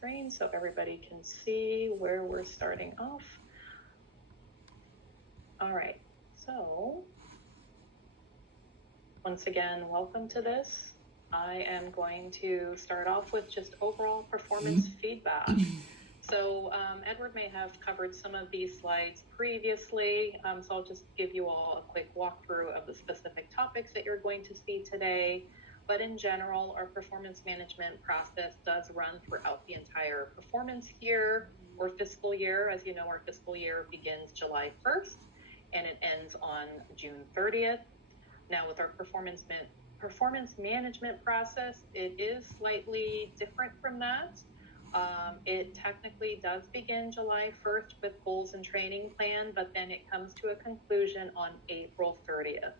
screen so everybody can see where we're starting off. All right, so once again, welcome to this. I am going to start off with just overall performance feedback. So Edward may have covered some of these slides previously, so I'll just give you all a quick walkthrough of the specific topics that you're going to see today. But in general, our performance management process does run throughout the entire performance year or fiscal year. As you know, our fiscal year begins July 1st and it ends on June 30th. Now with our performance management process, it is slightly different from that. It technically does begin July 1st with goals and training plan, but then it comes to a conclusion on April 30th.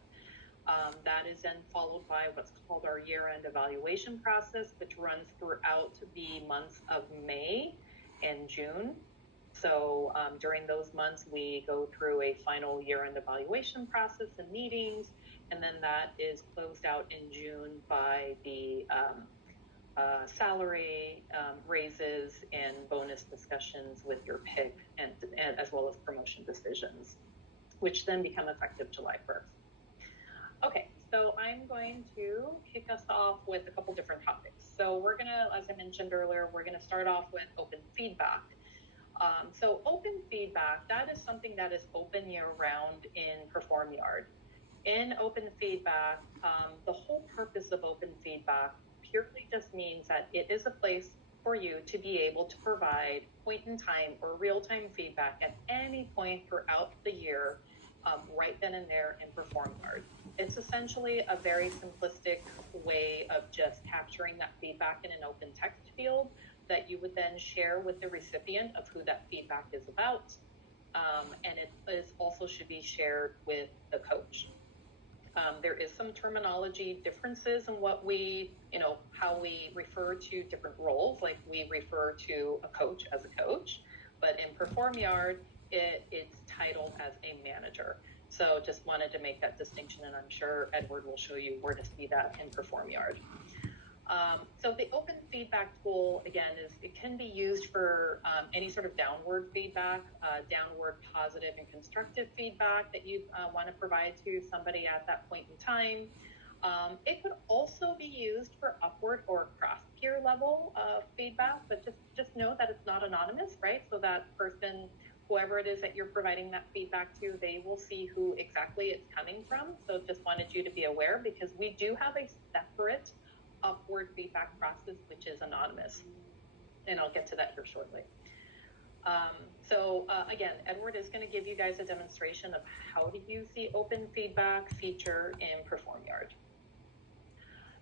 That is then followed by what's called our year-end evaluation process, which runs throughout the months of May and June. So during those months, we go through a final year-end evaluation process and meetings, and then that is closed out in June by the salary raises and bonus discussions with your pick, and as well as promotion decisions, which then become effective July 1st. Okay, so I'm going to kick us off with a couple different topics. So we're gonna, as I mentioned earlier, we're gonna start off with open feedback. So open feedback, that is something that is open year-round in PerformYard. In open feedback, the whole purpose of open feedback purely just means that it is a place for you to be able to provide point-in-time or real-time feedback at any point throughout the year, right then and there in PerformYard. It's essentially a very simplistic way of just capturing that feedback in an open text field that you would then share with the recipient of who that feedback is about. And it is also should be shared with the coach. There is some terminology differences in what we, how we refer to different roles, like we refer to a coach as a coach, but in PerformYard, it's titled as a manager. So just wanted to make that distinction, and I'm sure Edward will show you where to see that in PerformYard. So the open feedback tool, again, it can be used for any sort of downward feedback, downward positive and constructive feedback that you want to provide to somebody at that point in time. It could also be used for upward or cross peer level feedback, but just know that it's not anonymous, right? So that person, whoever it is that you're providing that feedback to, they will see who exactly it's coming from. So just wanted you to be aware, because we do have a separate upward feedback process, which is anonymous. And I'll get to that here shortly. Again, Edward is going to give you guys a demonstration of how to use the open feedback feature in PerformYard.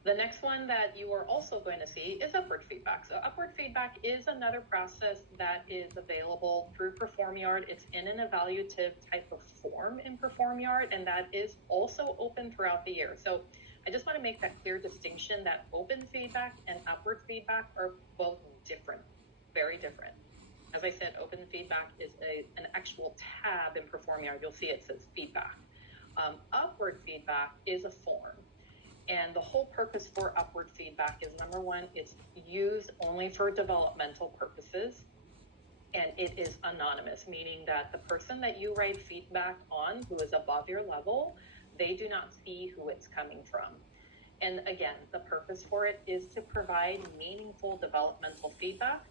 The next one that you are also going to see is upward feedback. So upward feedback is another process that is available through PerformYard. It's in an evaluative type of form in PerformYard, and that is also open throughout the year. So I just want to make that clear distinction that open feedback and upward feedback are both different, very different. As I said, open feedback is an actual tab in PerformYard. You'll see it says feedback. Upward feedback is a form. And the whole purpose for upward feedback is, number one, it's used only for developmental purposes. And it is anonymous, meaning that the person that you write feedback on, who is above your level, they do not see who it's coming from. And again, the purpose for it is to provide meaningful developmental feedback.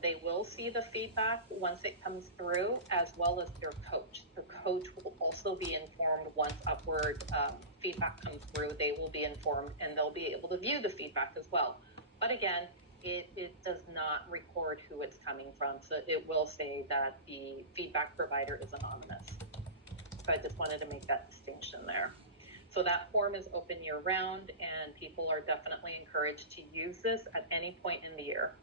They will see the feedback once it comes through, as well as their coach. The coach will also be informed once upward feedback comes through. They will be informed, and they'll be able to view the feedback as well. But again, it does not record who it's coming from. So it will say that the feedback provider is anonymous. So I just wanted to make that distinction there. So that form is open year round, and people are definitely encouraged to use this at any point in the year.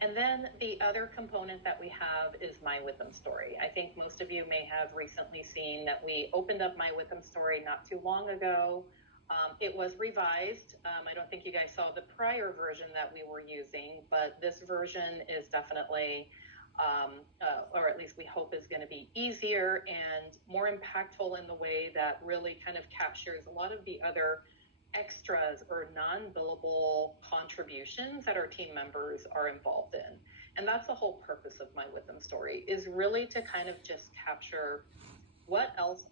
And then the other component that we have is My Witham Story. I think most of you may have recently seen that we opened up My Witham Story not too long ago. It was revised. I don't think you guys saw the prior version that we were using, but this version is definitely, or at least we hope is going to be easier and more impactful in the way that really kind of captures a lot of the other extras or non-billable contributions that our team members are involved in. And that's the whole purpose of My Witham Story, is really to kind of just capture what else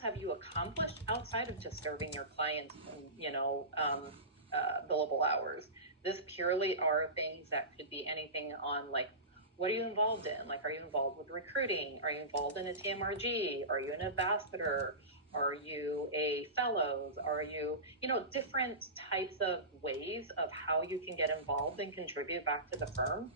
have you accomplished outside of just serving your clients and, billable hours. This purely are things that could be anything on, like, what are you involved in? Like, are you involved with recruiting? Are you involved in a TMRG? Are you an ambassador? Are you a fellows? Are you, different types of ways of how you can get involved and contribute back to the firm.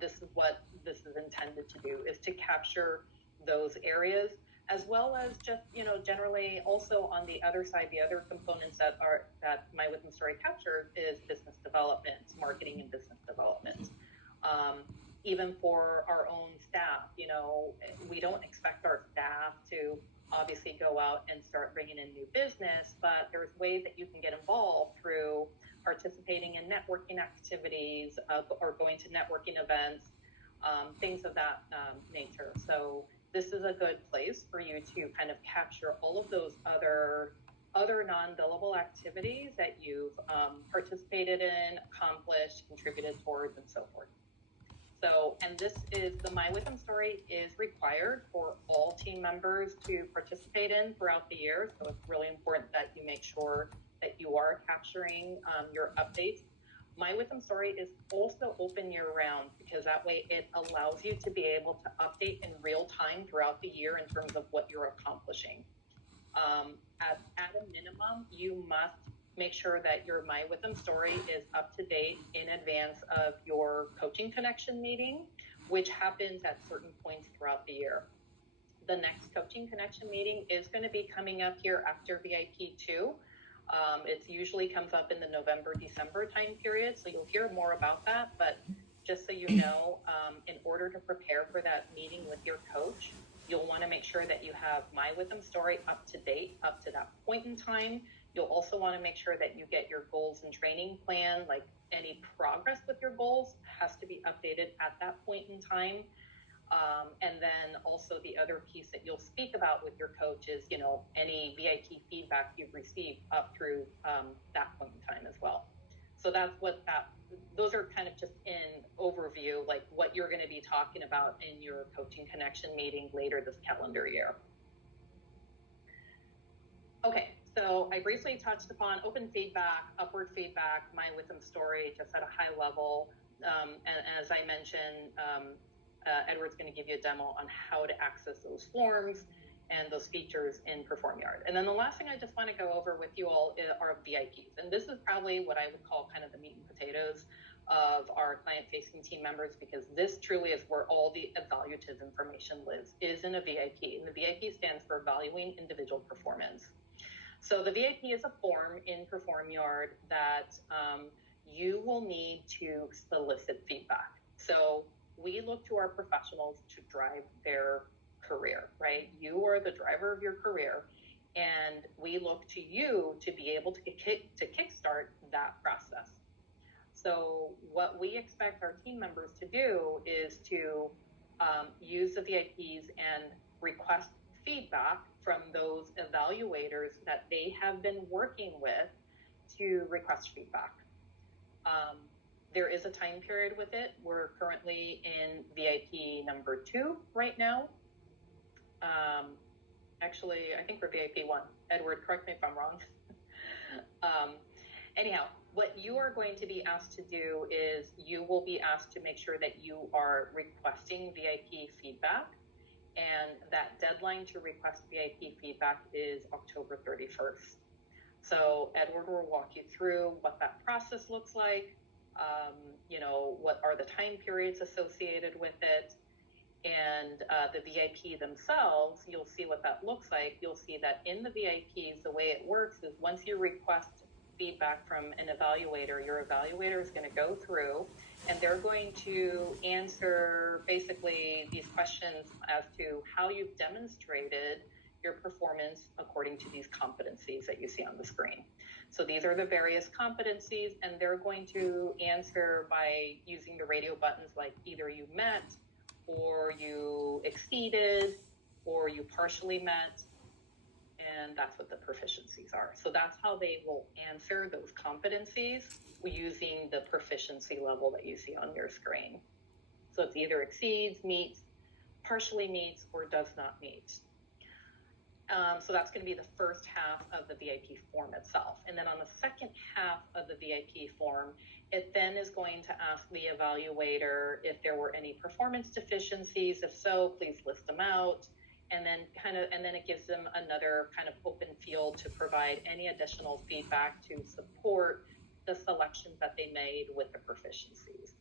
This is what this is intended to do, is to capture those areas, as well as just, generally also on the other side, the other components that My Witham Story captures is business development, marketing and business development. Even for our own staff, we don't expect our staff to obviously go out and start bringing in new business, but there's ways that you can get involved through participating in networking activities or going to networking events, things of that nature. So this is a good place for you to kind of capture all of those other non-billable activities that you've participated in, accomplished, contributed towards, and so forth. So, and this is the My Witham Story is required for all team members to participate in throughout the year. So it's really important that you make sure that you are capturing your updates. My Witham Story is also open year round, because that way it allows you to be able to update in real time throughout the year in terms of what you're accomplishing. At a minimum, you must make sure that your My Witham Story is up to date in advance of your Coaching Connection meeting, which happens at certain points throughout the year. The next Coaching Connection meeting is going to be coming up here after VIP 2. It usually comes up in the November-December time period, so you'll hear more about that. But just so you know, in order to prepare for that meeting with your coach, you'll want to make sure that you have My Witham Story up to date, up to that point in time. You'll also want to make sure that you get your goals and training plan, like any progress with your goals has to be updated at that point in time. And then also the other piece that you'll speak about with your coach is, any VIP feedback you've received up through that point in time as well. So that's those are kind of just in overview, like what you're going to be talking about in your Coaching Connection meeting later this calendar year. Okay, so I briefly touched upon open feedback, upward feedback, My Witham Story, just at a high level. And as I mentioned, Edward's going to give you a demo on how to access those forms and those features in PerformYard. And then the last thing I just want to go over with you all are VIPs. And this is probably what I would call kind of the meat and potatoes of our client-facing team members, because this truly is where all the evaluative information lives, is in a VIP. And the VIP stands for Valuing Individual Performance. So the VIP is a form in PerformYard that you will need to solicit feedback. So we look to our professionals to drive their career, right? You are the driver of your career, and we look to you to be able to kickstart that process. So what we expect our team members to do is to use the VIPs and request feedback from those evaluators that they have been working with to request feedback. There is a time period with it. We're currently in VIP number 2 right now. Actually, I think we're VIP 1. Edward, correct me if I'm wrong. Anyhow, what you are going to be asked to do is you will be asked to make sure that you are requesting VIP feedback. And that deadline to request VIP feedback is October 31st. So Edward will walk you through what that process looks like, what are the time periods associated with it, and the VIP themselves, you'll see what that looks like. You'll see that in the VIPs, the way it works is once you request feedback from an evaluator, your evaluator is going to go through and they're going to answer basically these questions as to how you've demonstrated your performance according to these competencies that you see on the screen. So these are the various competencies, and they're going to answer by using the radio buttons, like either you met, or you exceeded, or you partially met. and that's what the proficiencies are. So that's how they will answer those competencies using the proficiency level that you see on your screen. So it's either exceeds, meets, partially meets, or does not meet. So that's going to be the first half of the VIP form itself. And then on the second half of the VIP form, it then is going to ask the evaluator if there were any performance deficiencies. If so, please list them out. And then it gives them another kind of open field to provide any additional feedback to support the selections that they made with the proficiencies.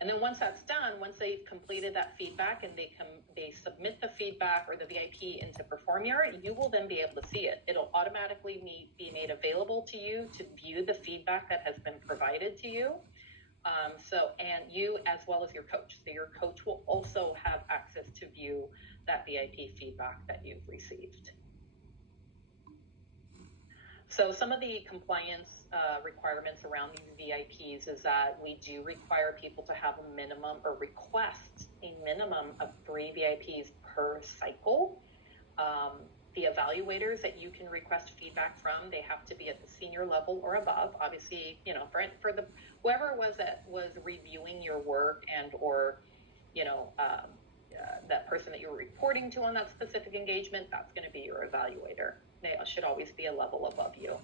And then once that's done, once they've completed that feedback and they submit the feedback or the VIP into PerformYard, you will then be able to see it. It'll automatically be made available to you to view the feedback that has been provided to you. And you as well as your coach. So your coach will also have access to view that VIP feedback that you've received. So some of the compliance requirements around these VIPs is that we do require people to have a minimum or request a minimum of 3 VIPs per cycle. The evaluators that you can request feedback from, they have to be at the senior level or above. Obviously, you know, for the whoever it was that was reviewing your work and or, you know, that person that you're reporting to on that specific engagement, that's going to be your evaluator. They should always be a level above you.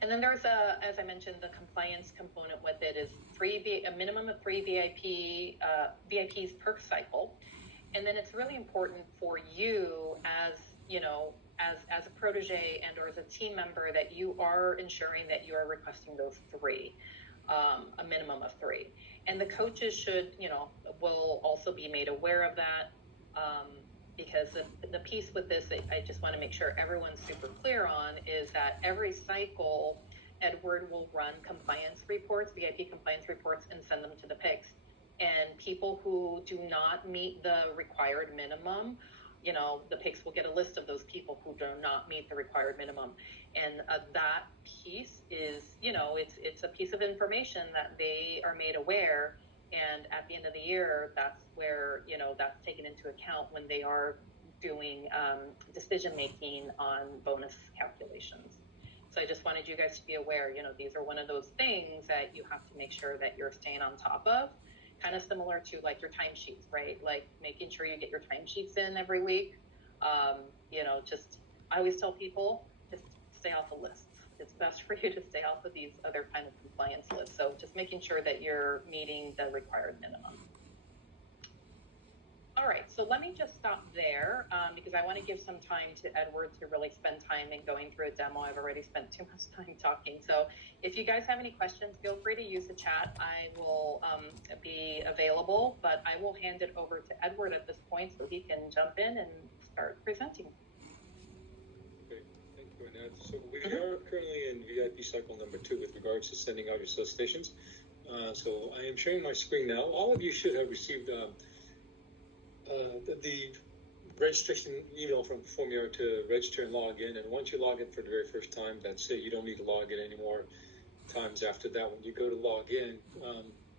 And then there's as I mentioned, the compliance component with it is a minimum of 3 VIPs per cycle. And then it's really important for you as, you know, as a protege and or as a team member that you are ensuring that you are requesting those 3, a minimum of 3. And the coaches should, you know, will also be made aware of that. Because the piece with this, I just want to make sure everyone's super clear on, is that every cycle, Edward will run compliance reports, VIP compliance reports, and send them to the PICs. And people who do not meet the required minimum, you know, the PICs will get a list of those people who do not meet the required minimum. And that piece is, you know, it's a piece of information that they are made aware. And at the end of the year, that's where, you know, that's taken into account when they are doing decision making on bonus calculations. So I just wanted you guys to be aware, you know, these are one of those things that you have to make sure that you're staying on top of. Kind of similar to like your timesheets, right? Like making sure you get your timesheets in every week. You know, I always tell people, just stay off the lists. It's best for you to stay off of these other kind of compliance lists. So just making sure that you're meeting the required minimum. All right, so let me just stop there because I want to give some time to Edward to really spend time in going through a demo. I've already spent too much time talking. So if you guys have any questions, feel free to use the chat. I will be available, but I will hand it over to Edward at this point so he can jump in and start presenting. Great, thank you, Annette. So we are currently in VIP cycle number 2 with regards to sending out your solicitations. So I am sharing my screen now. All of you should have received the registration email from PerformYard to register and log in. And once you log in for the very first time, that's it. You don't need to log in any more times after that. When you go to log in,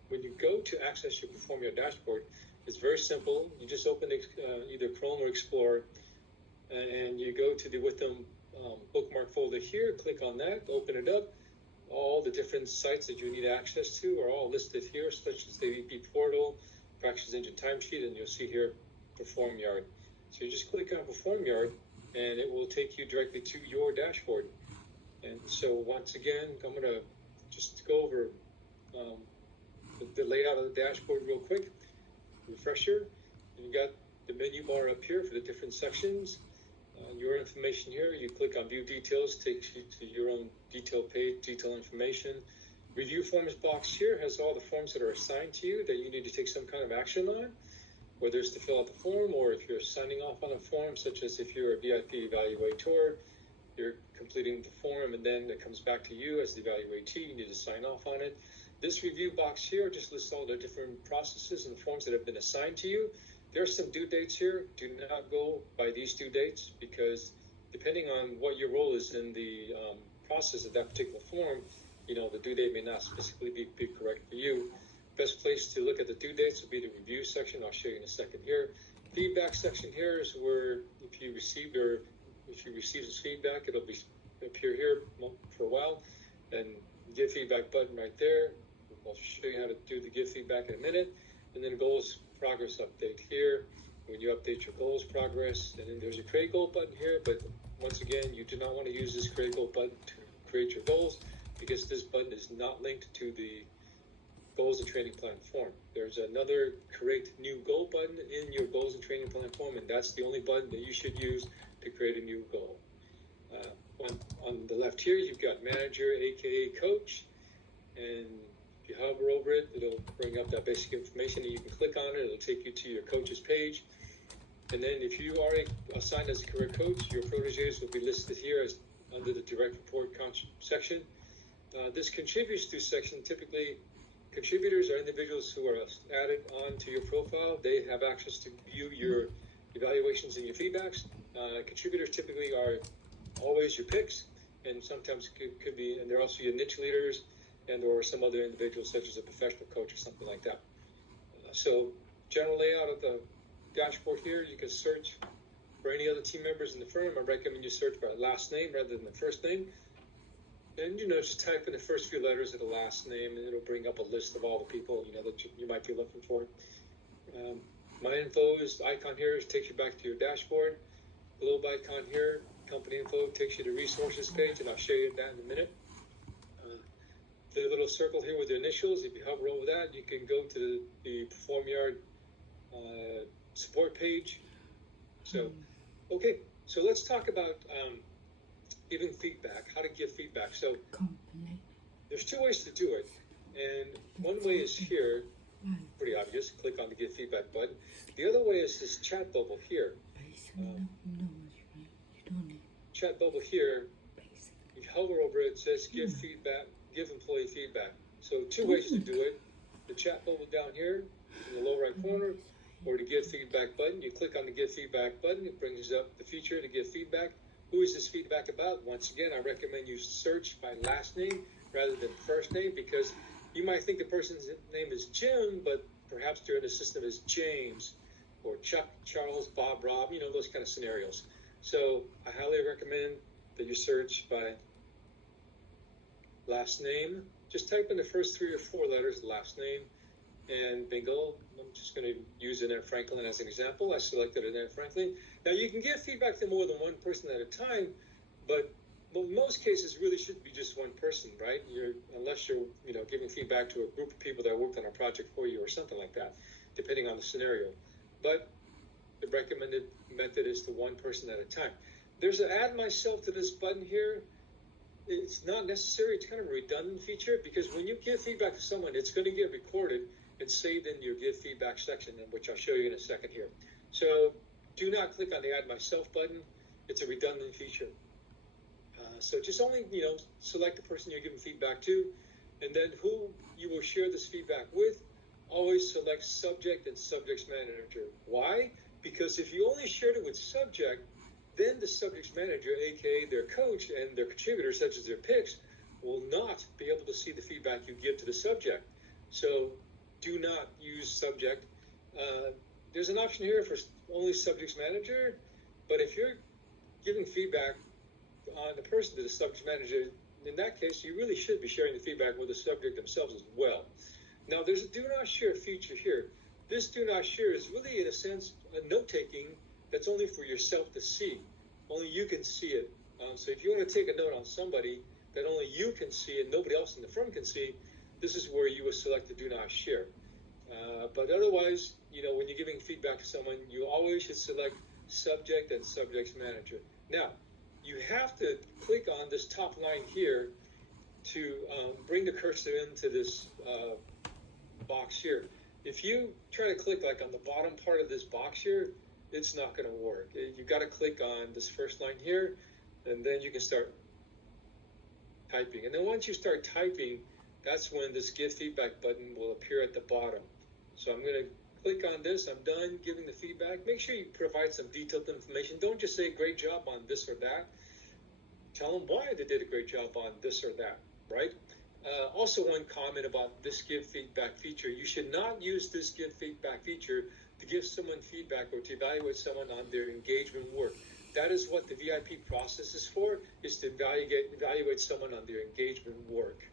when you go to access your PerformYard dashboard, it's very simple. You just open either Chrome or Explorer, and you go to the with them bookmark folder here, click on that, open it up. All the different sites that you need access to are all listed here, such as the VP portal, Practice Engine timesheet, and you'll see here PerformYard. So you just click on PerformYard and it will take you directly to your dashboard. And so once again, I'm going to just go over the layout of the dashboard real quick. Refresher. And you got the menu bar up here for the different sections. Your information here, you click on View Details, takes you to your own detail page, detail information. Review Forms box here has all the forms that are assigned to you that you need to take some kind of action on, whether it's to fill out the form or if you're signing off on a form, such as if you're a VIP evaluator, you're completing the form and then it comes back to you as the evaluatee, you need to sign off on it. This review box here just lists all the different processes and forms that have been assigned to you. There are some due dates here. Do not go by these due dates because depending on what your role is in the process of that particular form, you know, the due date may not specifically be correct for you. Best place to look at the due dates will be the review section. I'll show you in a second here. feedback section here is where if you receive this feedback, it'll be appear here for a while, and give feedback button right there. I'll show you how to do the give feedback in a minute, and then goals progress update here. When you update your goals progress, and then there's a create goal button here, but once again, you do not want to use this create goal button to create your goals, because this button is not linked to the goals and training plan form. There's another create new goal button in your goals and training plan form, and that's the only button that you should use to create a new goal. On the left here, you've got manager, aka coach, and if you hover over it, it'll bring up that basic information, and you can click on it. It'll take you to your coach's page. And then if you are assigned as a career coach, your proteges will be listed here as under the direct report section. This contributors to section, typically contributors are individuals who are added onto your profile. They have access to view your evaluations and your feedbacks. Contributors typically are always your picks, and sometimes could be, and they're also your niche leaders and or some other individuals such as a professional coach or something like that. So general layout of the dashboard here, you can search for any other team members in the firm. I recommend you search by last name rather than the first name. And, just type in the first few letters of the last name, and it'll bring up a list of all the people, that you might be looking for. My info is icon here, takes you back to your dashboard. Globe icon here, company info, takes you to resources page, and I'll show you that in a minute. The little circle here with the initials, if you hover over that, you can go to the PerformYard support page. So, okay, so let's talk about giving feedback, how to give feedback. So there's two ways to do it, and one way is here, pretty obvious, click on the give feedback button. The other way is this chat bubble here. Chat bubble here, you hover over it, it says give feedback, give employee feedback. So two ways to do it. The chat bubble down here in the lower right corner, or the give feedback button. You click on the give feedback button, it brings up the feature to give feedback. Who is this feedback about? Once again, I recommend you search by last name rather than first name, because you might think the person's name is Jim, but perhaps they're in the system as James or Chuck, Charles, Bob, Rob, those kind of scenarios. So I highly recommend that you search by last name. Just type in the first 3 or 4 letters of the last name, and bingo. I'm just going to use Annette Franklin as an example. I selected Annette Franklin. Now, you can give feedback to more than one person at a time, but most cases really should be just one person, right? Unless you're giving feedback to a group of people that worked on a project for you or something like that, depending on the scenario. But the recommended method is to one person at a time. There's an add myself to this button here. It's not necessary. It's kind of a redundant feature, because when you give feedback to someone, it's going to get recorded and saved in your give feedback section, which I'll show you in a second here. So do not click on the add myself button. It's a redundant feature. So just only, select the person you're giving feedback to, and then who you will share this feedback with. Always select subject and subject's manager. Why? Because if you only shared it with subject, then the subject's manager, aka their coach and their contributors, such as their picks, will not be able to see the feedback you give to the subject. So do not use subject. There's an option here for only subject's manager, but if you're giving feedback on the person to the subject manager, in that case, you really should be sharing the feedback with the subject themselves as well. Now, there's a do not share feature here. This do not share is really, in a sense, a note-taking that's only for yourself to see. Only you can see it. So if you want to take a note on somebody that only you can see and nobody else in the firm can see, this is where you would select the do not share. But otherwise, when you're giving feedback to someone, you always should select subject and subject's manager. Now, you have to click on this top line here to bring the cursor into this box here. If you try to click like on the bottom part of this box here, it's not going to work. You've got to click on this first line here, and then you can start typing. And then once you start typing, that's when this give feedback button will appear at the bottom. So I'm going to click on this. I'm done giving the feedback. Make sure you provide some detailed information. Don't just say great job on this or that. Tell them why they did a great job on this or that, right? Also, one comment about this give feedback feature: you should not use this give feedback feature to give someone feedback or to evaluate someone on their engagement work. That is what the VIP process is for, is to evaluate someone on their engagement work.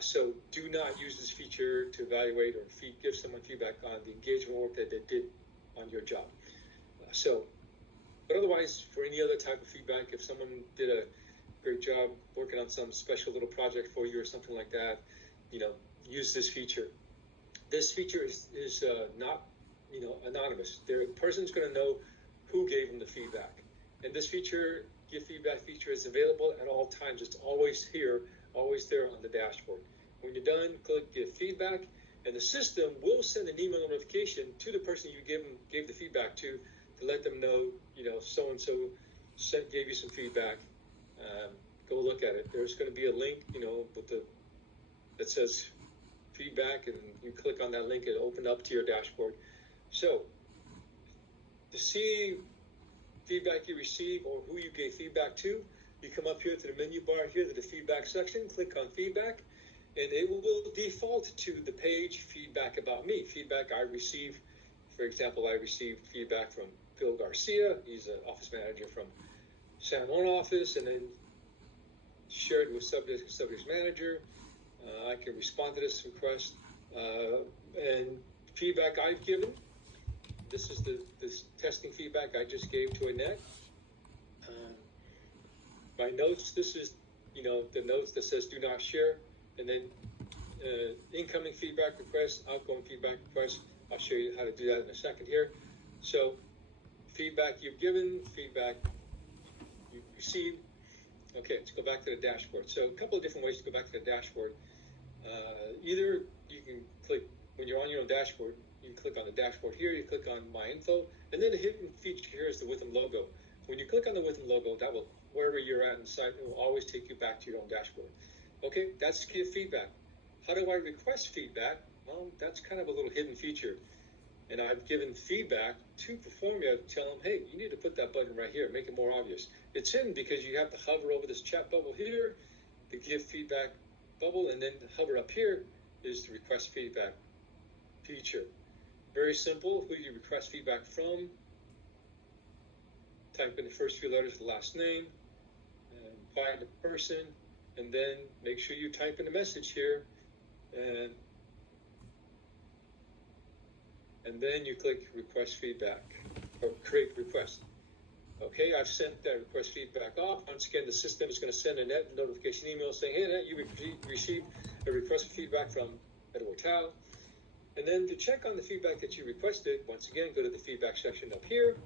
So do not use this feature to evaluate or give someone feedback on the engagement work that they did on your job. But otherwise, for any other type of feedback, if someone did a great job working on some special little project for you or something like that, use this feature. This feature is not, anonymous. The person's going to know who gave them the feedback. And this feature, give feedback feature, is available at all times. It's always here, always there on the dashboard. When you're done, click give feedback, and the system will send an email notification to the person you gave the feedback to let them know, so-and-so gave you some feedback. Go look at it. There's going to be a link, that says feedback, and you click on that link and open up to your dashboard. So to see feedback you receive or who you gave feedback to, you come up here to the menu bar here to the feedback section, click on feedback, and it will default to the page feedback about me. Feedback I received, for example, I received feedback from Phil Garcia. He's an office manager from San Juan office, and then shared with subject manager. I can respond to this request, and feedback I've given. This is this testing feedback I just gave to Annette. My notes, this is, the notes that says do not share, and then incoming feedback request, outgoing feedback request. I'll show you how to do that in a second here. So feedback you've given, feedback you've received. Okay, let's go back to the dashboard. So a couple of different ways to go back to the dashboard. Either you can click, when you're on your own dashboard, you can click on the dashboard here, you click on My Info, and then the hidden feature here is the Witham logo. When you click on the Witham logo, that will, wherever you're at in the site, it will always take you back to your own dashboard. Okay, that's give feedback. How do I request feedback? Well, that's kind of a little hidden feature. And I've given feedback to Performia, tell them, hey, you need to put that button right here, make it more obvious. It's hidden because you have to hover over this chat bubble here, the give feedback bubble, and then hover up here is the request feedback feature. Very simple. Who you request feedback from, type in the first few letters of the last name, and find the person, and then make sure you type in the message here, and then you click request feedback or create request. Okay, I've sent that request feedback off. Once again, the system is going to send a net notification email saying, hey, Net, you received a request for feedback from Edward Tao. And then to check on the feedback that you requested, once again, go to the feedback section up here,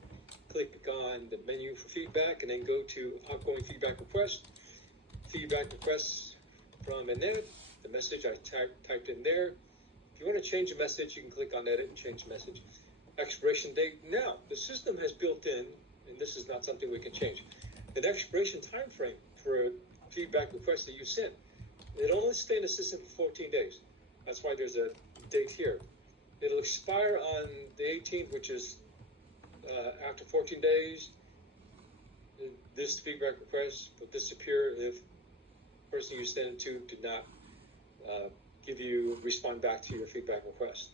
click on the menu for feedback, and then go to outgoing feedback request. Feedback requests from Annette, the message I typed in there. If you want to change a message, you can click on edit and change the message. Expiration date. Now, the system has built in, and this is not something we can change, an expiration time frame for a feedback request that you sent. It'll only stay in the system for 14 days. That's why there's a date here. It'll expire on the 18th, which is after 14 days. This feedback request will disappear if the person you sent it to did not respond back to your feedback request.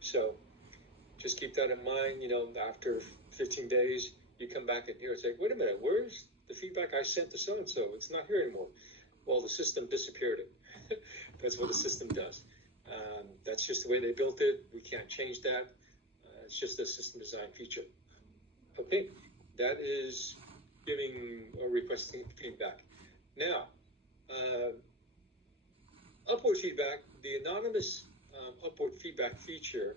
So just keep that in mind. After 15 days, you come back in here and say, wait a minute, where's the feedback I sent to so-and-so? It's not here anymore. Well, the system disappeared it. That's what the system does. That's just the way they built it. We can't change that. It's just a system design feature. Okay, that is giving or requesting feedback. Now, upward feedback, the anonymous upward feedback feature,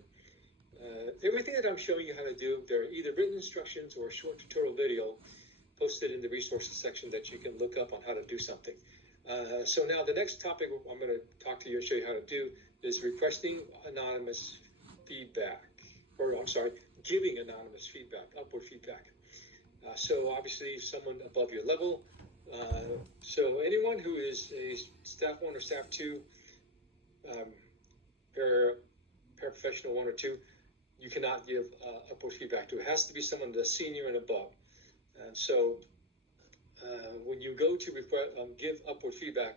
everything that I'm showing you how to do, there are either written instructions or a short tutorial video posted in the resources section that you can look up on how to do something. So now the next topic I'm going to talk to you and show you how to do is requesting anonymous feedback, giving anonymous feedback, upward feedback. So obviously someone above your level. So anyone who is a staff 1 or staff 2, paraprofessional 1 or 2, you cannot give upward feedback to. It has to be someone that's senior and above. And so when you go to give upward feedback,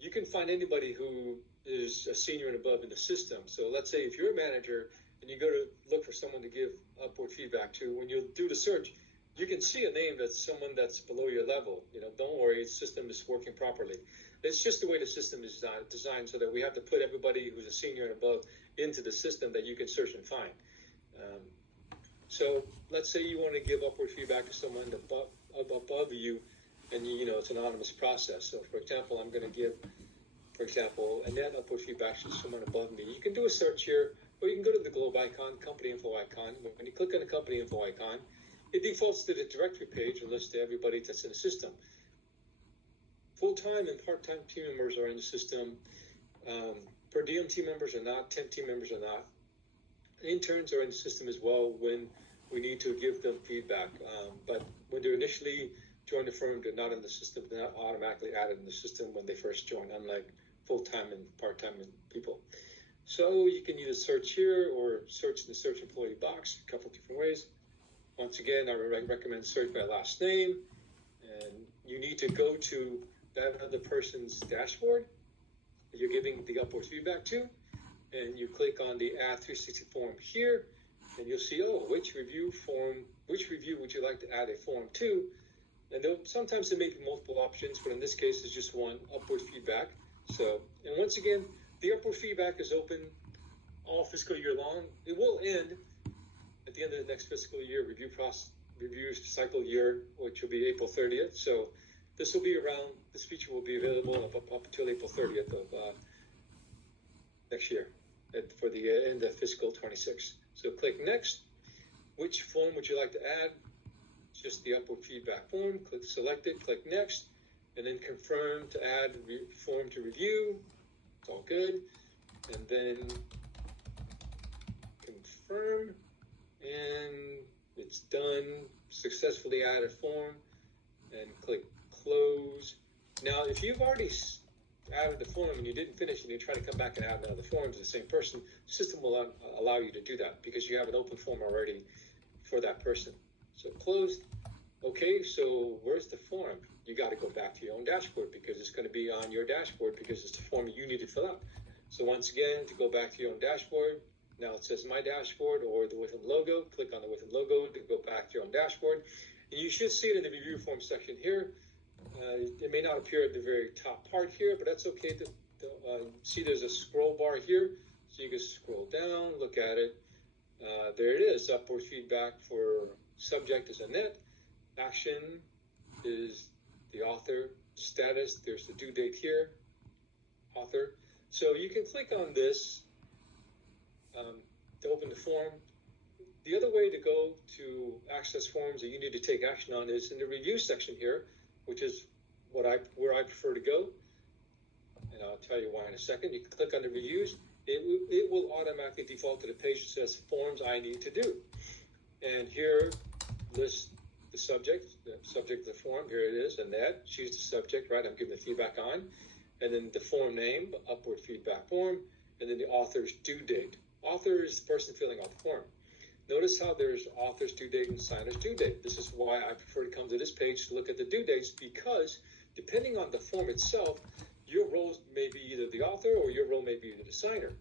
you can find anybody who is a senior and above in the system. So let's say if you're a manager and you go to look for someone to give upward feedback to, when you do the search, you can see a name that's someone that's below your level. Don't worry, the system is working properly. It's just the way the system is designed so that we have to put everybody who's a senior and above into the system that you can search and find. So let's say you want to give upward feedback to someone above you, and it's an anonymous process. So for example, I'm going to give, a net upward feedback to someone above me. You can do a search here, or you can go to the globe icon, company info icon. When you click on the company info icon, it defaults to the directory page and lists to everybody that's in the system. Full-time and part-time team members are in the system. Per diem team members are not, temp team members are not. Interns are in the system as well when we need to give them feedback. But when they initially join the firm, they're not in the system. They're not automatically added in the system when they first join, unlike full-time and part-time people. So you can either search here or search in the search employee box, a couple different ways. Once again, I recommend search by last name, and you need to go to that other person's dashboard that you're giving the upward feedback to, and you click on the Add 360 form here, and you'll see, which review would you like to add a form to? And sometimes there may be multiple options, but in this case, it's just one, upward feedback. So, and once again, the upward feedback is open all fiscal year long. It will end at the end of the next fiscal year review cycle year, which will be April 30th. So this feature will be available up until April 30th of next year for the end of fiscal 26. So click next. Which form would you like to add? It's just the upward feedback form. Click select it, click next, and then confirm to add form to review. It's all good. And then confirm, and it's done. Successfully added form, and click close. Now, if you've already added the form and you didn't finish and you try to come back and add another form to the same person, the system will allow you to do that because you have an open form already for that person. So closed. Okay, so where's the form? You got to go back to your own dashboard because it's going to be on your dashboard because it's the form you need to fill out. So once again, to go back to your own dashboard, now it says My Dashboard or the Witham logo. Click on the Witham logo to go back to your own dashboard. And you should see it in the review form section here. It may not appear at the very top part here, but that's okay. See there's a scroll bar here, so you can scroll down, look at it. There it is, upward feedback for subject is Annette. Action is the author. Status, there's the due date here, author. So you can click on this to open the form. The other way to go to access forms that you need to take action on is in the review section here, which is where I prefer to go. And I'll tell you why in a second. You can click on the reviews. It will automatically default to the page that says forms I need to do. And here lists the subject of the form. Here it is, Annette. She's the subject, right? I'm giving the feedback on. And then the form name, upward feedback form, and then the author's due date. Author is the person filling out the form. Notice how there's author's due date and signer's due date. This is why I prefer to come to this page to look at the due dates, because depending on the form itself, your role may be either the author or your role may be the signer.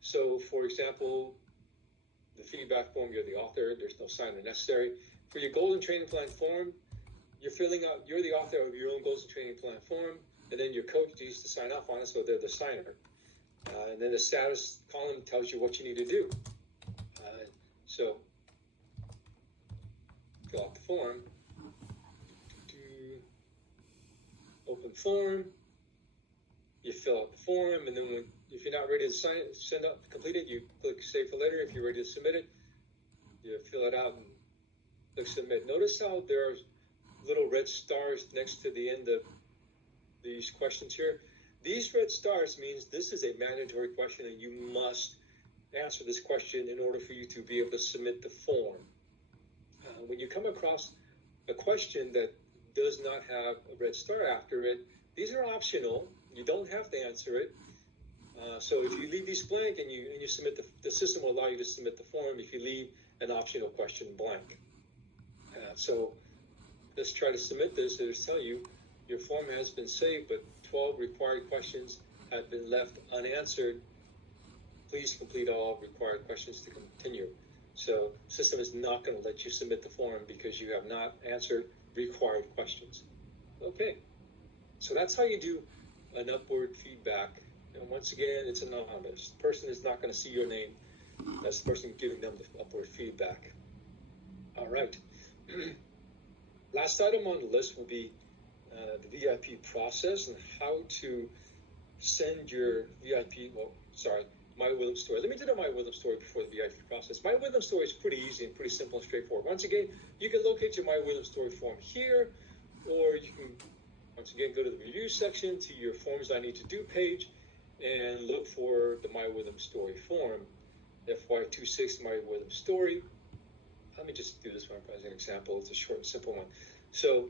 So, for example, the feedback form, you're the author, there's no signer necessary. For your goals and training plan form, you're the author of your own goals and training plan form, and then your coach needs to sign off on it, so they're the signer. And then the status column tells you what you need to do. So, fill out the form. Open form. You fill out the form, and then if you're not ready to complete it, you click Save for Later. If you're ready to submit it, you fill it out and click Submit. Notice how there are little red stars next to the end of these questions here. These red stars means this is a mandatory question, and you must answer this question in order for you to be able to submit the form. When you come across a question that does not have a red star after it, these are optional. You don't have to answer it. So if you leave these blank and you submit, the system will allow you to submit the form if you leave an optional question blank. So let's try to submit this. It'll tell you your form has been saved, but 12 required questions have been left unanswered, please complete all required questions to continue. So system is not going to let you submit the form because you have not answered required questions. Okay, so that's how you do an upward feedback. And once again, it's anonymous. The person is not going to see your name. That's the person giving them the upward feedback. All right. Last item on the list will be the VIP process and how to send your VIP, My Wytham story. Let me do the My Wytham story before the VIP process. My Wytham story is pretty easy and pretty simple and straightforward. Once again, you can locate your My Wytham story form here, or you can, once again, go to the review section to your Forms I Need to Do page and look for the My Wytham story form, FY26 My Wytham story. Let me just do this one as an example. It's a short and simple one. So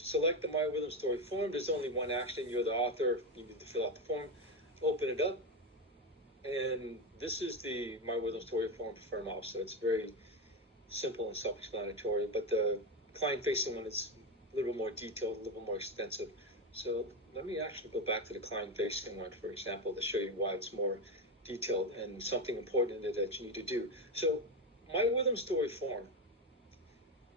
select the My Wytham story form. There's only one action. You're the author. You need to fill out the form. Open it up. And this is the My Wytham story form for Firm Ops. So it's very simple and self-explanatory. But the client-facing one is a little more detailed, a little more extensive. So let me actually go back to the client-facing one, for example, to show you why it's more detailed and something important that you need to do. So My Wytham story form.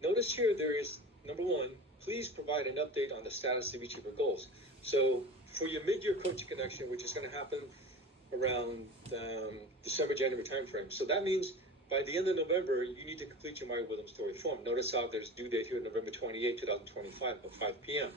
Notice here there is, number one, please provide an update on the status of each of your goals. So for your mid-year coaching connection, which is going to happen around December, January timeframe. So that means by the end of November, you need to complete your My Wytham story form. Notice how there's due date here, November 28, 2025 at 5 p.m.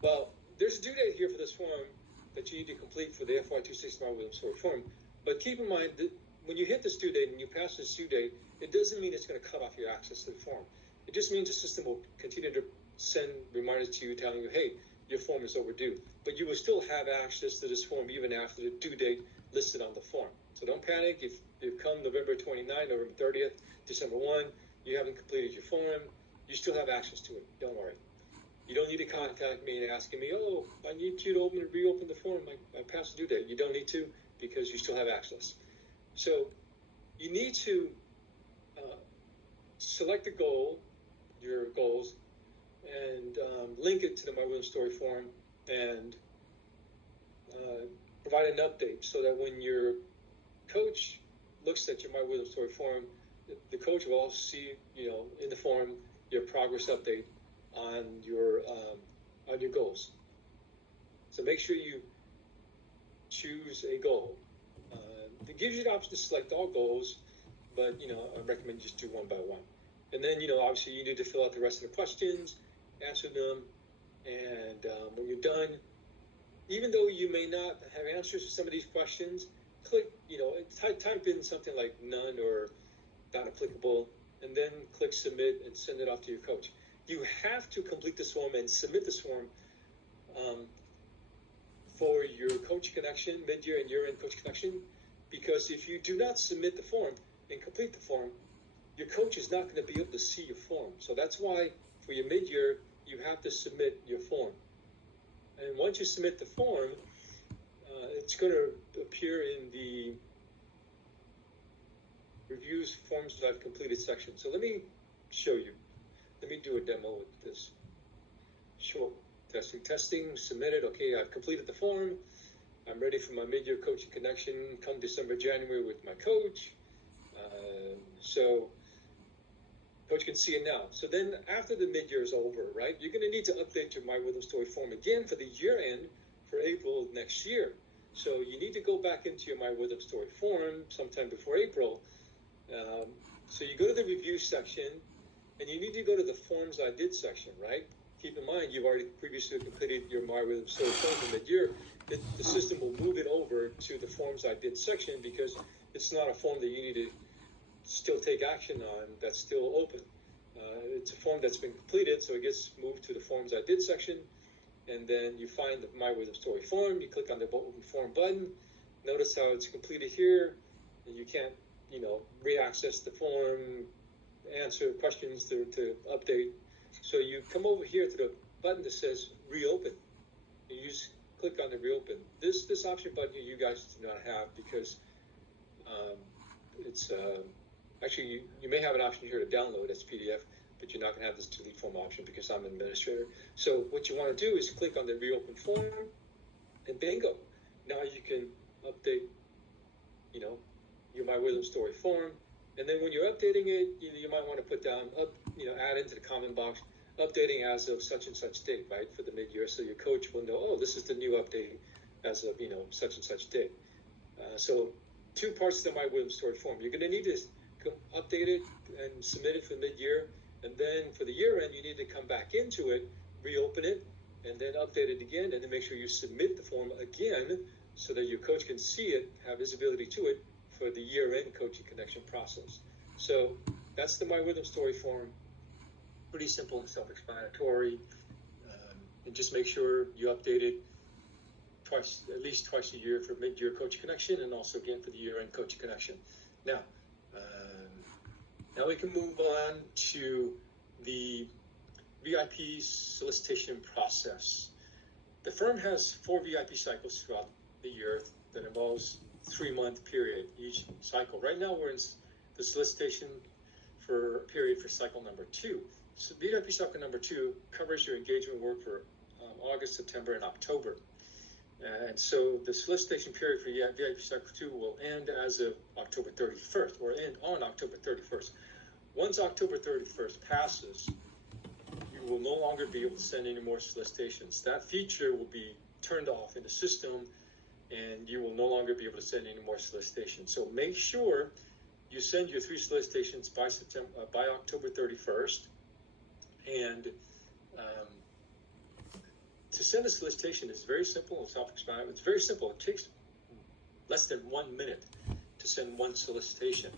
Well, there's a due date here for this form that you need to complete for the FY26 My Wytham story form. But keep in mind that when you hit this due date and you pass this due date, it doesn't mean it's going to cut off your access to the form. It just means the system will continue to send reminders to you telling you, hey, your form is overdue. But you will still have access to this form even after the due date listed on the form. So don't panic. If you come November 29, November 30th, December 1, you haven't completed your form, you still have access to it. Don't worry. You don't need to contact me and asking me, oh, I need you to reopen the form. I passed the due date. You don't need to because you still have access. So you need to select a goal, your goals, and link it to the My Wytham story form and provide an update so that when your coach looks at your My Wytham story form, the coach will also see, in the form, your progress update on your goals. So make sure you choose a goal. It gives you the option to select all goals, but I recommend just do one by one. And then obviously you need to fill out the rest of the questions, answer them, and when you're done, even though you may not have answers to some of these questions, click, type in something like none or not applicable, and then click submit and send it off to your coach. You have to complete this form and submit this form for your coach connection, mid-year and year-end coach connection, because if you do not submit the form and complete the form, your coach is not going to be able to see your form. So that's why for your mid-year, you have to submit your form. And once you submit the form, it's going to appear in the reviews forms that I've completed section. So let me show you. Let me do a demo with this. Sure. Testing, submitted. Okay, I've completed the form. I'm ready for my mid-year coaching connection come December, January with my coach. So coach can see it now. So then after the mid-year is over, right, you're going to need to update your My Wytham story form again for the year end for April of next year. So you need to go back into your My Wytham story form sometime before April. So you go to the review section and you need to go to the Forms I Did section, right? Keep in mind, you've already previously completed your My Wytham story form in mid-year. The system will move it over to the Forms I Did section because it's not a form that you need to still take action on that's still open. It's a form that's been completed, so it gets moved to the Forms I Did section, and then you find the My Wytham story form, you click on the Open Form button, notice how it's completed here, and you can't, re-access the form, answer questions to update. So you come over here to the button that says Reopen. You just click on the Reopen. This option button here you guys do not have because it's actually you may have an option here to download as PDF, but you're not going to have this delete form option because I'm an administrator. So what you want to do is click on the Reopen form, and bingo. Now you can update, your My Rhythm Story form. And then when you're updating it, you might want to put down, add into the comment box, updating as of such and such date, right, for the mid-year. So your coach will know, oh, this is the new update as of, such and such date. So 2 parts of the My Rhythm Story form. You're going to need to update it and submit it for mid-year. And then for the year end, you need to come back into it, reopen it, and then update it again, and then make sure you submit the form again so that your coach can see it, have visibility to it for the year-end coaching connection process. So that's the My Rhythm Story form. Pretty simple and self-explanatory. And just make sure you update it at least twice a year for mid-year coaching connection, and also again for the year-end coaching connection. Now we can move on to the VIP solicitation process. The firm has 4 VIP cycles throughout the year that involves 3-month period each cycle. Right now we're in the solicitation for a period for cycle number 2. So VIP cycle number 2 covers your engagement work for August, September, and October. And so the solicitation period for VIP cycle 2 will end as of October 31st, or end on October 31st. Once October 31st passes, you will no longer be able to send any more solicitations. That feature will be turned off in the system, and you will no longer be able to send any more solicitations. So make sure you send your 3 solicitations by October 31st. And to send a solicitation is very simple and self-explanatory. It's very simple. It takes less than 1 minute to send 1 solicitation.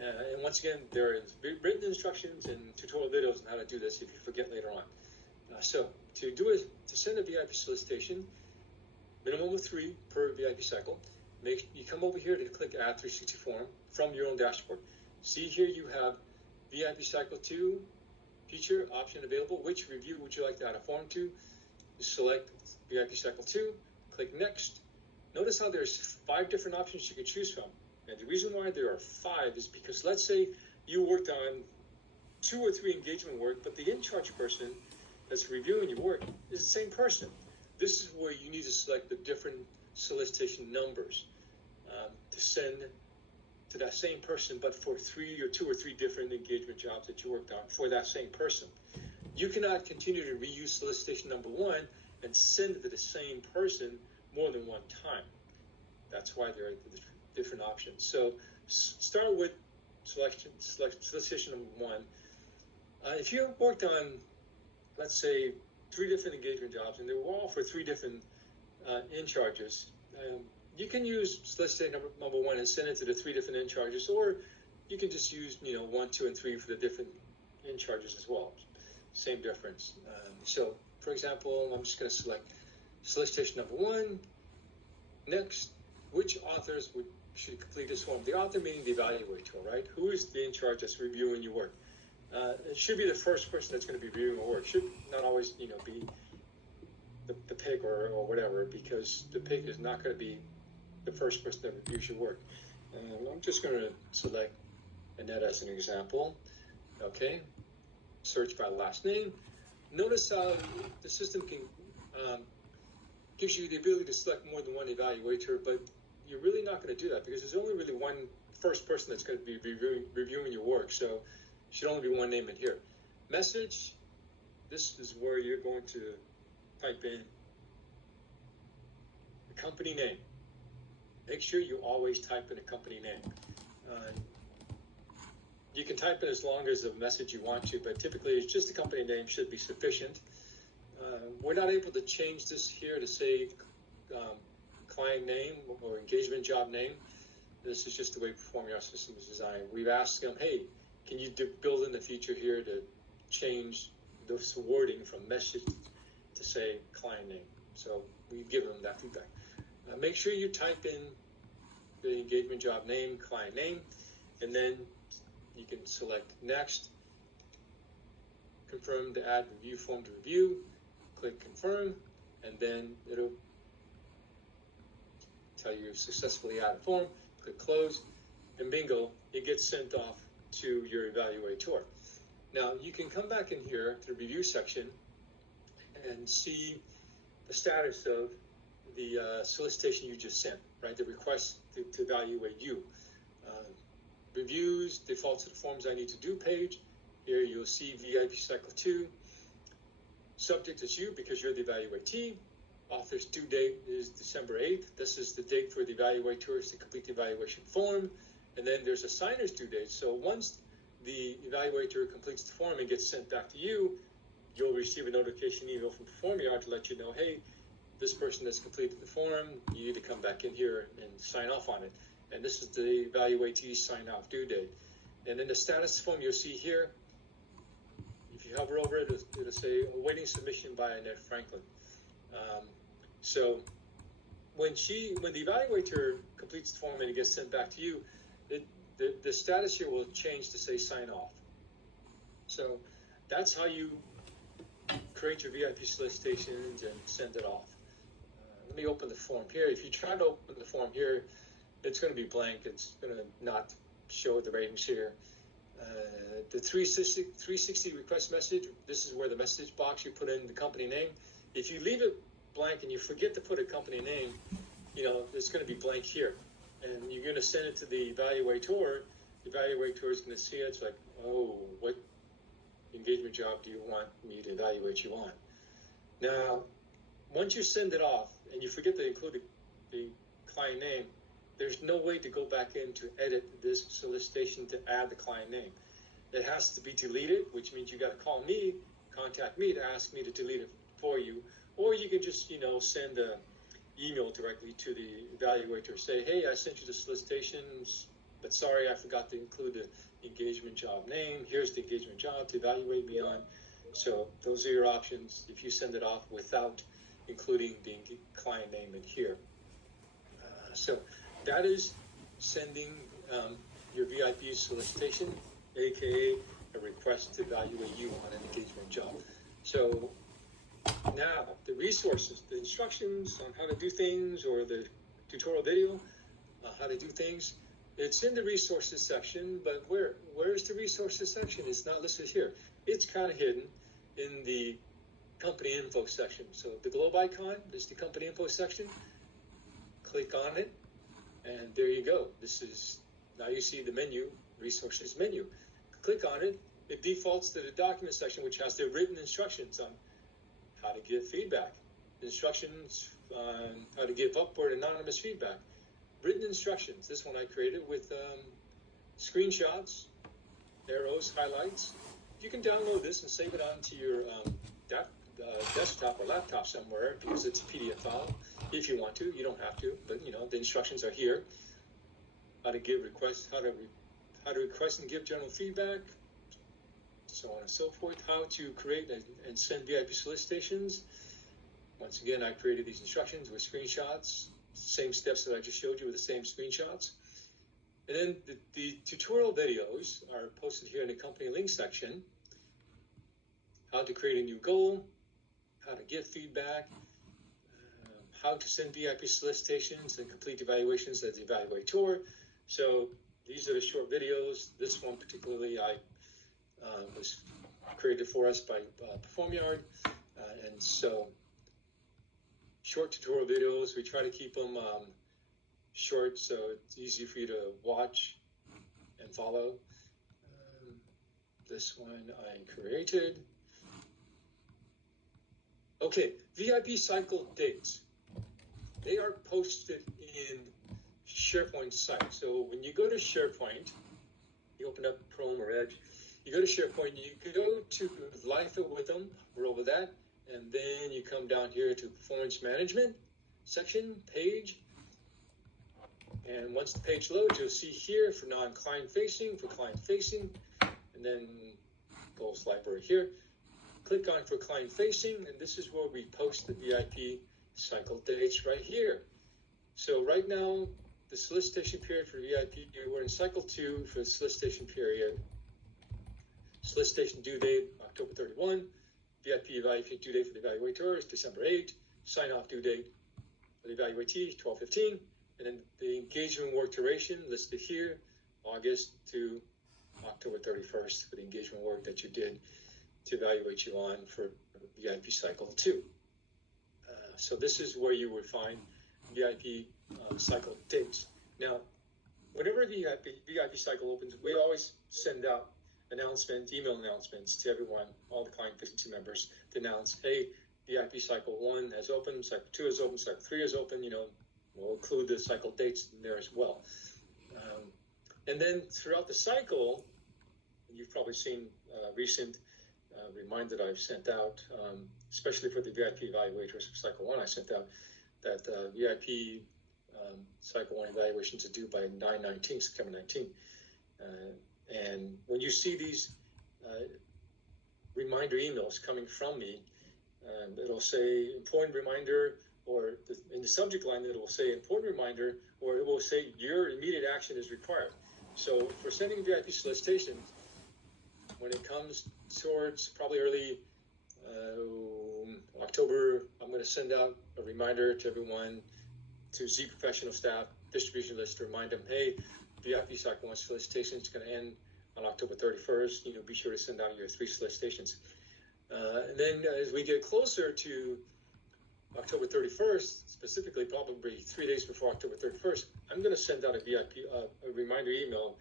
And once again, there is written instructions and tutorial videos on how to do this if you forget later on. So to send a VIP solicitation, minimum of 3 per VIP cycle. You come over here to click Add 360 Form from your own dashboard. See here you have VIP Cycle 2 feature option available. Which review would you like to add a form to? Select VIP Cycle 2, click Next. Notice how there's 5 different options you can choose from. And the reason why there are 5 is because let's say you worked on 2 or 3 engagement work, but the in-charge person that's reviewing your work is the same person. This is where you need to select the different solicitation numbers to send to that same person, but for 2 or 3 different engagement jobs that you worked on for that same person. You cannot continue to reuse solicitation number 1 and send it to the same person more than 1 time. That's why there are different options. So start with solicitation number 1. If you worked on, let's say, 3 different engagement jobs, and they were all for 3 different in-charges, you can use solicitation number 1 and send it to the 3 different in-charges, or you can just use 1, 2, and 3 for the different in-charges as well. Same difference. So, for example, I'm just going to select solicitation number 1. Next, which authors should complete this form? The author meaning the evaluator, right? Who is the in-charge that's reviewing your work? It should be the first person that's going to be reviewing your work. Should not always, be the PIC or whatever, because the PIC is not going to be the first person that reviews your work. I'm just going to select Annette as an example. Okay. Search by last name. Notice how the system gives you the ability to select more than 1 evaluator, but you're really not going to do that because there's only really 1 first person that's going to be reviewing your work. So should only be 1 name in here. Message, this is where you're going to type in the company name. Make sure you always type in a company name. You can type it as long as the message you want to, but typically it's just the company name should be sufficient. We're not able to change this here to say client name or engagement job name. This is just the way Performing Arts system is designed. We've asked them, hey, can you build in the feature here to change this wording from message to say client name? So we've given them that feedback. Make sure you type in the engagement job name, client name, and then you can select Next, confirm the add review form to review, click Confirm, and then it'll tell you successfully add a form, click Close, and bingo, it gets sent off to your evaluator. Now, you can come back in here to the review section and see the status of the solicitation you just sent, right? The request to evaluate you. Reviews, defaults to the forms I need to do page. Here you'll see VIP Cycle 2. Subject is you because you're the evaluatee. Author's due date is December 8th. This is the date for the evaluators to complete the evaluation form. And then there's a signer's due date. So once the evaluator completes the form and gets sent back to you, you'll receive a notification email from PerformYard to let you know, hey, this person that's completed the form, you need to come back in here and sign off on it. And this is the evaluatee's sign-off due date. And in the status form you'll see here, if you hover over it, it'll say awaiting submission by Annette Franklin. So when the evaluator completes the form and it gets sent back to you, the status here will change to say sign off. So that's how you create your VIP solicitations and send it off. Let me open the form here. If you try to open the form here, it's going to be blank. It's going to not show the ratings here. The 360 request message, this is where the message box, you put in the company name. If you leave it blank and you forget to put a company name, it's going to be blank here. And you're going to send it to the evaluator. The evaluator is going to see it. It's like, oh, what engagement job do you want me to evaluate you on? Now, once you send it off and you forget to include the client name, there's no way to go back in to edit this solicitation to add the client name. It has to be deleted, which means you got to contact me to ask me to delete it for you. Or you can just, send an email directly to the evaluator. Say, hey, I sent you the solicitations, but sorry, I forgot to include the engagement job name. Here's the engagement job to evaluate me on. So those are your options if you send it off without including the client name in here. So that is sending your VIP solicitation, aka a request to evaluate you on an engagement job. So now the resources, the instructions on how to do things, or the tutorial video, how to do things, it's in the resources section, but where's the resources section? It's not listed here. It's kind of hidden in the company info section. So the globe icon is the company info section. Click on it, and there you go. Now you see the menu, resources menu. Click on it. It defaults to the document section, which has the written instructions on how to give feedback, instructions on how to give upward anonymous feedback, written instructions. This one I created with screenshots, arrows, highlights. You can download this and save it onto your desktop or laptop somewhere because it's a PDF file. If you want to, you don't have to, but the instructions are here. How to give requests, how to request and give general feedback, so on and so forth. How to create and send VIP solicitations. Once again, I created these instructions with screenshots, same steps that I just showed you with the same screenshots. And then the tutorial videos are posted here in the company link section. How to create a new goal, how to give feedback, how to send VIP solicitations and complete evaluations as the evaluator. So these are the short videos. This one particularly was created for us by PerformYard. And so short tutorial videos, we try to keep them short so it's easy for you to watch and follow. This one I created. Okay, VIP cycle dates. They are posted in SharePoint site. So when you go to SharePoint, you open up Chrome or Edge, you go to SharePoint, you can go to Life with them, roll over that, and then you come down here to Performance Management section, page. And once the page loads, you'll see here for non-client facing, for client facing, and then Goals Library here. Click on for client facing, and this is where we post the VIP cycle dates right here. So right now, the solicitation period for VIP, we're in cycle 2 for the solicitation period. Solicitation due date, October 31. VIP evaluation due date for the evaluator is December 8. Sign-off due date for the evaluatee, 12/15. And then the engagement work duration listed here, August to October 31st for the engagement work that you did to evaluate you on for VIP cycle 2. So this is where you would find VIP cycle dates. Now, whenever the VIP cycle opens, we always send out email announcements to everyone, all the client-facing team members, to announce, hey, VIP cycle 1 has opened, cycle 2 has opened, cycle 3 has opened. We'll include the cycle dates in there as well. And then throughout the cycle, you've probably seen recent reminder that I've sent out, especially for the VIP evaluators for cycle 1. I sent out that VIP cycle 1 evaluations are due by September 19th. And when you see these reminder emails coming from me, it'll say important reminder, or in the subject line, it will say important reminder, or it will say your immediate action is required. So for sending VIP solicitations, when it comes towards probably early October, I'm going to send out a reminder to everyone, to Z professional staff, distribution list, to remind them, hey, VIP cycle 1 solicitation is going to end on October 31st. Be sure to send out your 3 solicitations. And then as we get closer to October 31st, specifically probably 3 days before October 31st, I'm going to send out a VIP, a reminder email,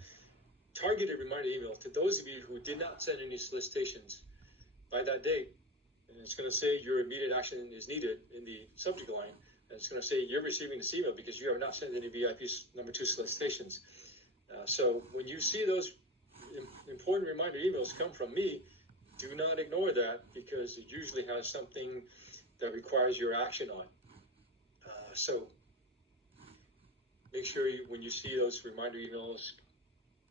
targeted reminder email to those of you who did not send any solicitations by that date. And it's going to say your immediate action is needed in the subject line. And it's going to say you're receiving this email because you have not sent any VIP number 2 solicitations. So when you see those important reminder emails come from me, do not ignore that, because it usually has something that requires your action on. So make sure when you see those reminder emails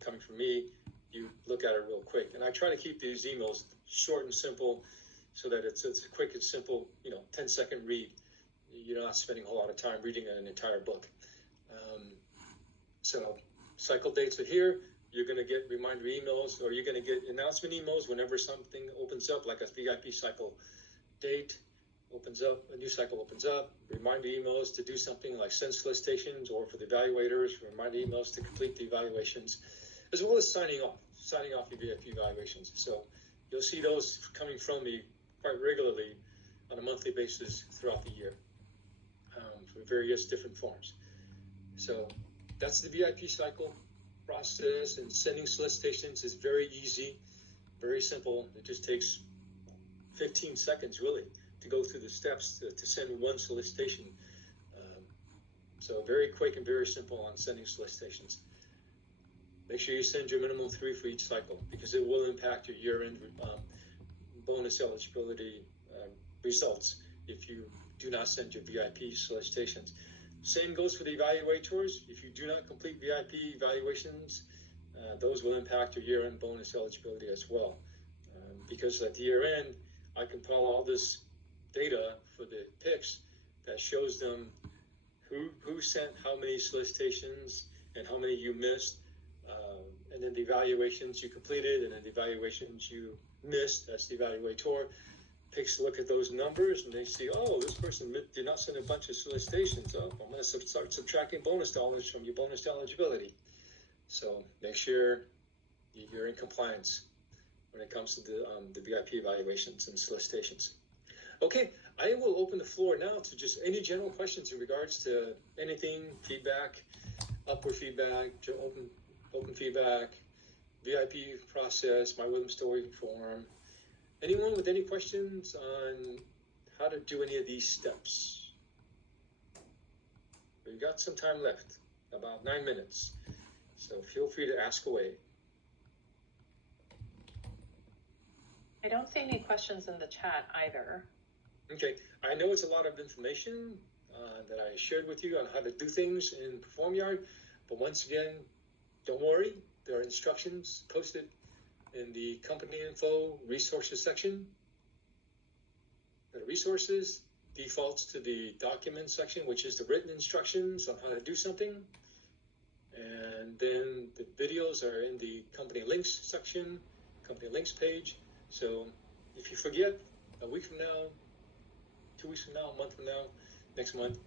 coming from me, you look at it real quick. And I try to keep these emails short and simple so that it's a quick and simple, 10-second read. You're not spending a whole lot of time reading an entire book. So cycle dates are here. You're going to get reminder emails, or you're going to get announcement emails whenever something opens up, like a VIP cycle date opens up, a new cycle opens up, reminder emails to do something like send solicitations, or for the evaluators, reminder emails to complete the evaluations, as well as signing off your VIP evaluations. So you'll see those coming from me quite regularly on a monthly basis throughout the year, for various different forms. So that's the VIP cycle process, and sending solicitations is very easy, very simple. It just takes 15 seconds really to go through the steps to send one solicitation. So very quick and very simple on sending solicitations. Make sure you send your minimum 3 for each cycle, because it will impact your year-end bonus eligibility results if you do not send your VIP solicitations. Same goes for the evaluators. If you do not complete VIP evaluations, those will impact your year-end bonus eligibility as well. Because at the year-end, I compile all this data for the PICs that shows them who sent how many solicitations and how many you missed, and then the evaluations you completed and then the evaluations you missed. That's the evaluator. Takes a look at those numbers and they see, oh, this person did not send a bunch of solicitations. Oh, I'm going to start subtracting bonus dollars from your bonus eligibility. So make sure you're in compliance when it comes to the VIP evaluations and solicitations. Okay, I will open the floor now to just any general questions in regards to anything, feedback, upward feedback, open feedback, VIP process, my William Story form. Anyone with any questions on how to do any of these steps? We've got some time left, about 9 minutes. So feel free to ask away. I don't see any questions in the chat either. Okay, I know it's a lot of information that I shared with you on how to do things in PerformYard, but once again, don't worry, there are instructions posted in the company info resources section. The resources defaults to the documents section, which is the written instructions on how to do something. And then the videos are in the company links section, company links page. So if you forget a week from now, 2 weeks from now, a month from now, next month,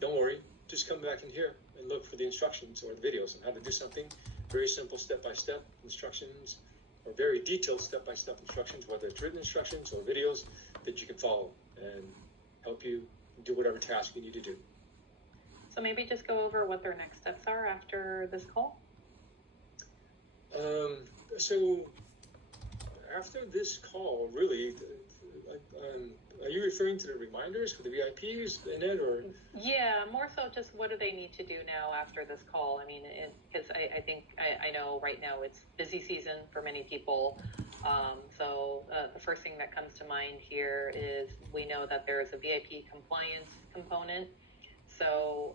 don't worry, just come back in here and look for the instructions or the videos on how to do something. Very simple step-by-step instructions, or very detailed step-by-step instructions, whether it's written instructions or videos that you can follow and help you do whatever task you need to do. So maybe just go over what their next steps are after this call. So after this call, really, are you referring to the reminders for the VIPs in it, or? Yeah, more so just what do they need to do now after this call? I mean, because I think I know right now it's busy season for many people. So the first thing that comes to mind here is we know that there is a VIP compliance component. So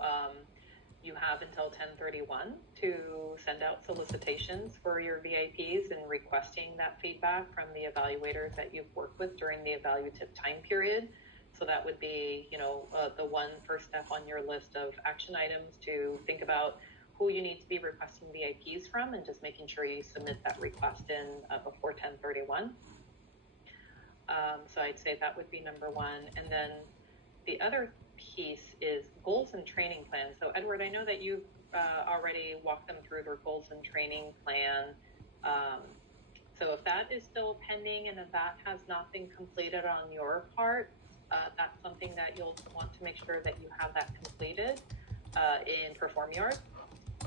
you have until 10/31 to send out solicitations for your VIPs and requesting that feedback from the evaluators that you've worked with during the evaluative time period. So that would be, the one first step on your list of action items to think about who you need to be requesting VIPs from and just making sure you submit that request in before 10/31. So I'd say that would be number one. And then the other piece is goals and training plans. So Edward, I know that you've already walked them through their goals and training plan. So if that is still pending and if that has not been completed on your part, that's something that you'll want to make sure that you have that completed in PerformYard.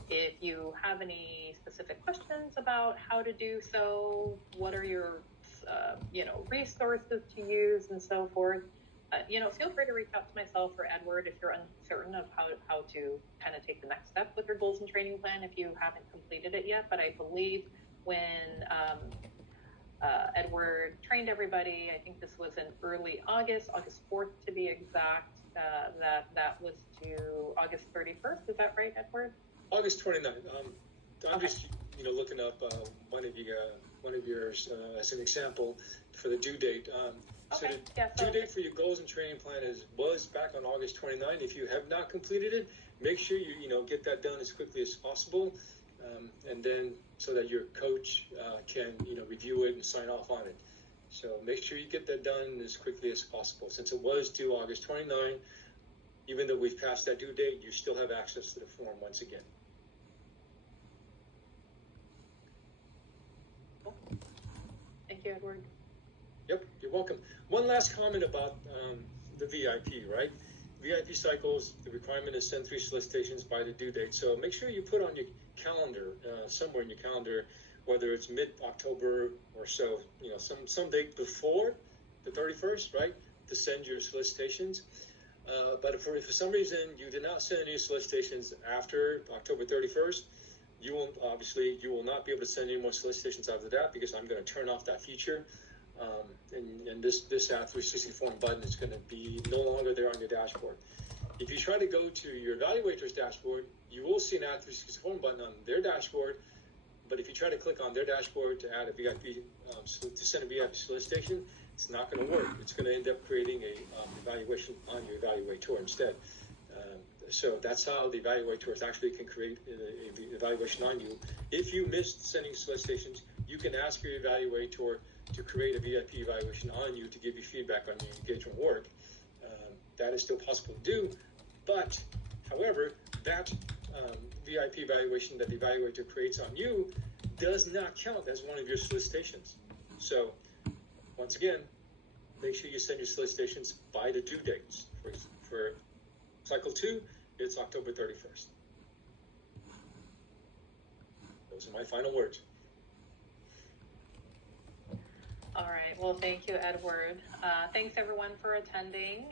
If you have any specific questions about how to do so, what are your resources to use and so forth, feel free to reach out to myself or Edward if you're uncertain of how to kind of take the next step with your goals and training plan if you haven't completed it yet. But I believe when Edward trained everybody, I think this was in early August 4th to be exact, that was to August 31st. Is that right, Edward? August 29th. I'm just looking up one of yours as an example for the due date. So the due date for your goals and training plan was back on August 29th. If you have not completed it, make sure you get that done as quickly as possible, and then so that your coach can review it and sign off on it. So make sure you get that done as quickly as possible. Since it was due August 29th, even though we've passed that due date, you still have access to the form once again. Thank you, Edward. Yep, you're welcome. One last comment about the VIP, right? VIP cycles, the requirement is send 3 solicitations by the due date. So make sure you put on your calendar, somewhere in your calendar, whether it's mid-October or so, some date before the 31st, right, to send your solicitations. But if for some reason you did not send any solicitations after October 31st, you will not be able to send any more solicitations after that, because I'm going to turn off that feature. And this App360 form button is going to be no longer there on your dashboard. If you try to go to your evaluator's dashboard, you will see an App360 form button on their dashboard. But if you try to click on their dashboard to add a VIP, to send a VIP solicitation, it's not going to work. It's going to end up creating a evaluation on your evaluator instead. So that's how the evaluators actually can create an evaluation on you. If you missed sending solicitations, you can ask your evaluator to create a VIP evaluation on you to give you feedback on your engagement work. That is still possible to do, but however, that VIP evaluation that the evaluator creates on you does not count as one of your solicitations. So once again, make sure you send your solicitations by the due dates. For cycle 2, it's October 31st. Those are my final words. All right. Well, thank you, Edward. Thanks, everyone, for attending.